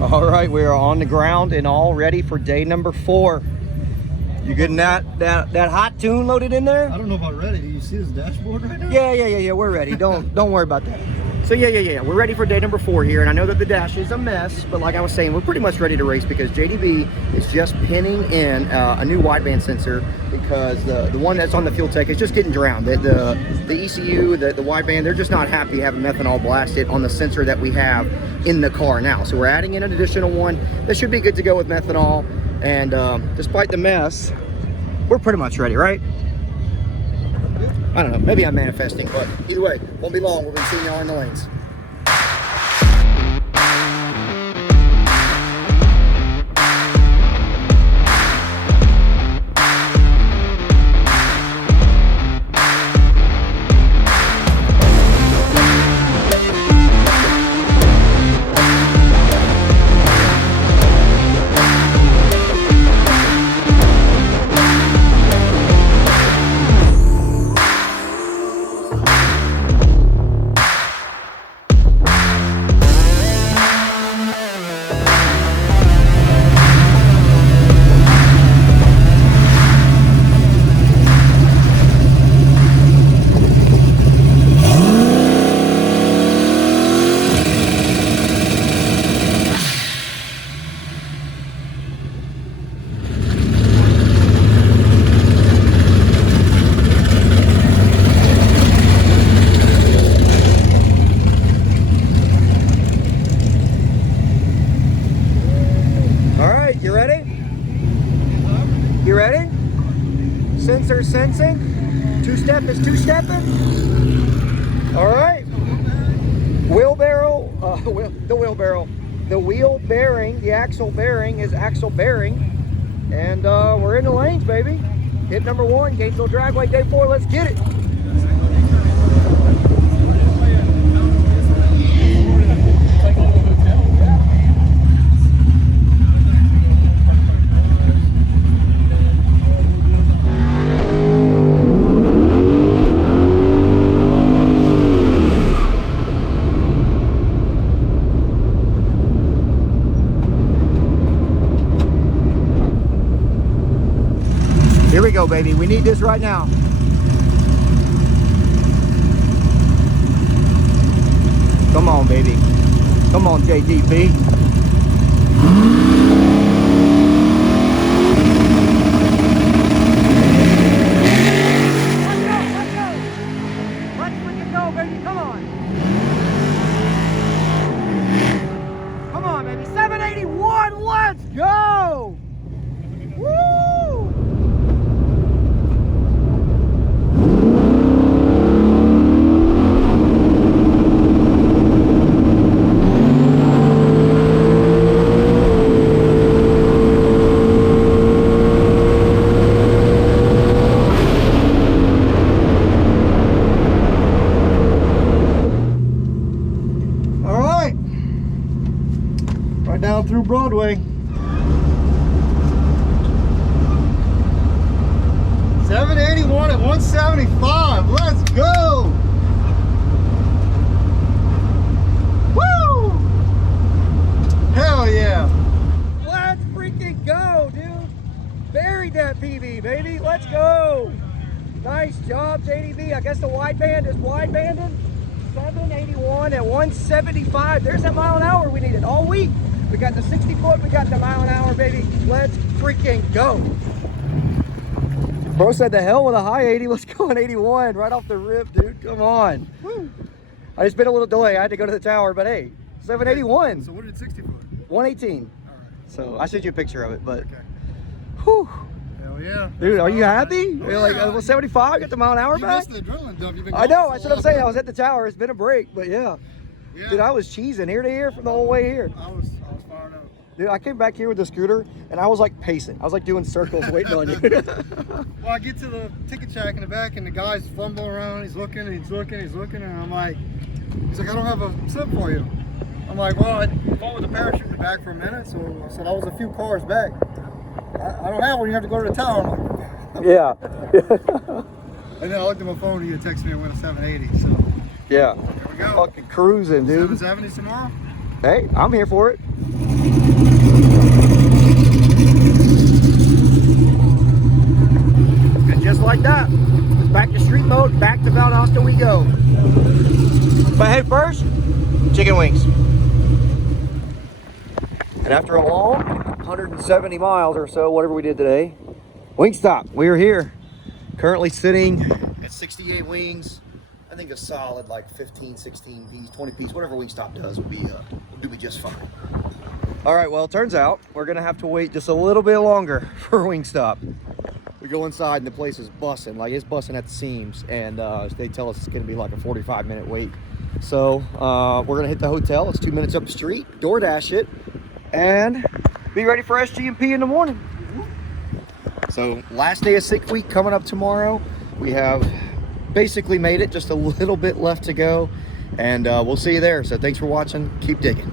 All right, we are on the ground and all ready for day number 4. You getting that hot tune loaded in there? I don't know about ready. Do you see this dashboard right now? Yeah. We're ready. Don't worry about that. So yeah. We're ready for day number 4 here, and I know that the dash is a mess, but like I was saying, we're pretty much ready to race because JDB is just pinning in a new wideband sensor because the one that's on the Fuel Tech is just getting drowned. The ECU, the wideband, they're just not happy having methanol blasted on the sensor that we have in the car now. So we're adding in an additional one that should be good to go with methanol. And despite the mess, we're pretty much ready, right? I don't know, maybe I'm manifesting, but either way, won't be long. We're gonna see y'all in the lanes. You ready? Sensor sensing. Two-step is two-stepping. All right. Wheelbarrow, the wheelbarrow. The wheel bearing, the axle bearing is axle bearing. And we're in the lanes, baby. Hit number 1, Gainesville Raceway, day 4. Let's get it. Here we go, baby. We need this right now. Come on, baby. Come on, JDB. Let's freaking go, baby. Come on. Come on, baby. 781. Let's go. Woo! Down through Broadway. 781 at 175. Let's go. Woo! Hell yeah. Let's freaking go, dude. Buried that PB, baby. Let's go. Nice job, JDB. I guess the wideband is widebanded. 781 at 175. There's that mile an hour we needed all week. We got the 60 foot, we got the mile an hour, baby. Let's freaking go. Bro said the hell with a high 80. Let's go on 81 right off the rip, dude. Come on. Woo. I just been a little delay. I had to go to the tower, but hey, 781. So what did 60 foot? 118. All right. So I sent you a picture of it, but okay. Whew. Hell yeah. Dude, are you happy? Oh, You're like, 75, got the mile an hour you back? missed the adrenaline dump. You've been I know, gone that's so what I'm saying. long. I was at the tower. It's been a break, but yeah. Dude, I was cheesing ear to ear from the whole way here. I was fired up. Dude, I came back here with the scooter and I was like pacing. I was like doing circles waiting on you. Well, I get to the ticket check in the back and the guy's fumbling around. He's looking, and I'm like, he's like, I don't have a slip for you. I'm like, well, I fought with the parachute in the back for a minute, so I said I was a few cars back. I don't have one. You have to go to the tower. I'm like, yeah. And then I looked at my phone and he had texted me I went a 780. So yeah. here we go. Fucking cruising, dude. 770 tomorrow. Hey, I'm here for it. just like that. Back to street mode, back to Valdosta we go. But hey, first, chicken wings. And after a long 170 miles or so, whatever we did today, Wingstop, we are here. Currently sitting at 68 wings. I think a solid like 15, 16 piece, 20 piece, whatever Wingstop does will do me just fine. All right, well, it turns out we're gonna have to wait just a little bit longer for Wingstop. We go inside and the place is busting, like it's busting at the seams, and they tell us it's gonna be like a 45-minute wait. So we're gonna hit the hotel. It's 2 minutes up the street, DoorDash it, and be ready for SGMP in the morning. So last day of 6 week coming up tomorrow. We have basically made it, just a little bit left to go, and we'll see you there. So thanks for watching. Keep digging.